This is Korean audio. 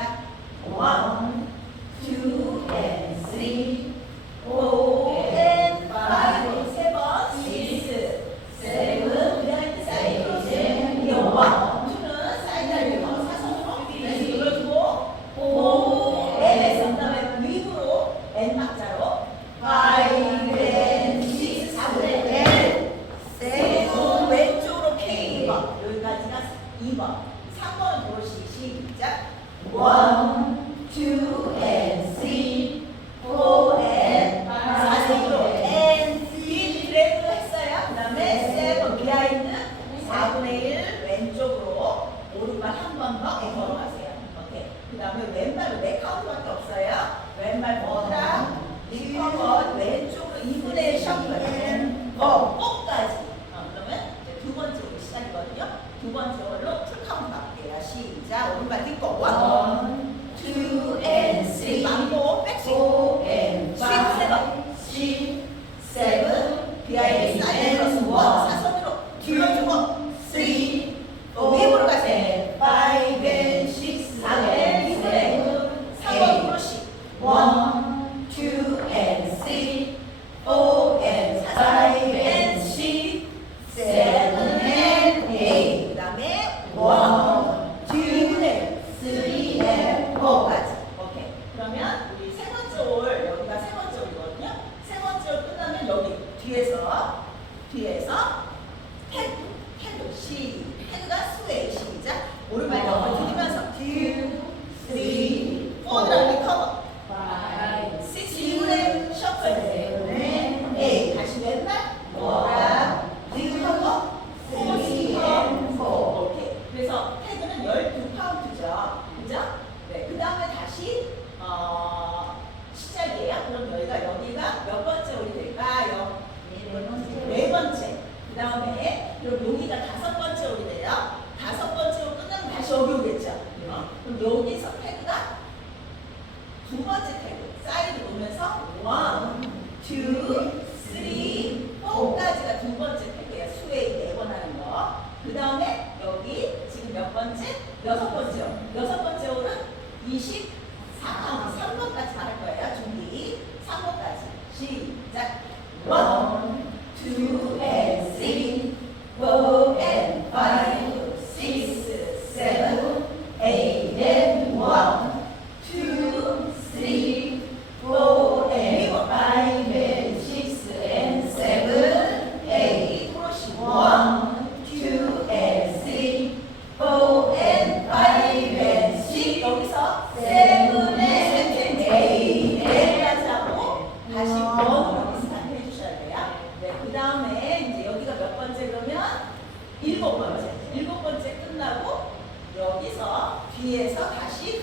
시작. 1, 2 and 3, 4 and 5. 세 번. 6, 7. 비하인드 사이드로 7. 1, 2는 사이드 알리고 사선으로 왼손 눌러주고 4 and 그다음에 윗으로 N 박자로 5 and 6. 4분의 L. 세고 왼쪽으로 K. 2번. 여기까지가 2번. 3번은 도로시 시작. 1, 2 and 3, 4 and 4손으로 and 뒷 드래그 했어요. 그 다음에 7 비하인드 4분의 1 왼쪽으로 오른발 한 번 더 걸어가세요. 오케이. 그 다음에 왼발로 4카운트밖에 없어요. 왼발 뭐라 리커버 왼쪽으로 2분의 1 셔플 꼭까지. 그러면 이제 두 번째 우리 시작이거든요. 두 번째 홀로 풀카운트 할게요. 시작. 오른발 딛고 1, 2 and 3 망고 백스윙 4 and 5 6, 7 비하인드 사이드 크로스 1 사선으로 뒤로주고 3 또 웨이브로 가세요. 5 and 6 4 and 7 3번 크로시 1, 2 and 3 4 and 5 and 6 7 and 8 그 다음에 1, 2 3 and 4까지. 오케이. 그러면 우리 세 번째 홀 여기가 세 번째 홀이거든요. 세 번째 홀 끝나면 여기 뒤에서 태그 시 태그가 스웨이 시작. 오른발 옆을 들이면서 2, 3, 4랑 리커버 5, 6, 2분의 셔플 7, 8 다시 왼발 뭐라 리커버 4, 4 오케이. 그래서 태그는 12카운트죠. 그죠? 네. 그 다음에 다시 시작이에요. 그럼 여기가 몇 번째 홀이 될까요? 네 번째. 그 다음에 그럼 여기가 5번째 홀이 돼요. 5번째 홀 끝나면 다시 여기 오겠죠. 그럼 여기서 태그가 두 번째 태그 사이드 오면서 1, 2, 3, 4까지가 두 번째 태그예요. 스웨이 4번 하는 거. 그 다음에 여기 지금 몇 번째? 6번째 홀. 6번째 홀은 24카운트 3번까지 갈 거예요. 준비 3번까지 시작. 1, 2 and 3, 4 and 5, 6, 7, 8 and 1, 2, 3, 4 and 5 and 6 and 7, 8 크로시 1, 2 and 3, 4 and 5 and 6 여기서 7의 세트 8까지 하고 다시 1으로 스타트 해주셔야 돼요. 네, 그 다음에 이제 여기가 몇 번째 그러면 7번째. 7번째 끝나고 여기서 뒤에서 다시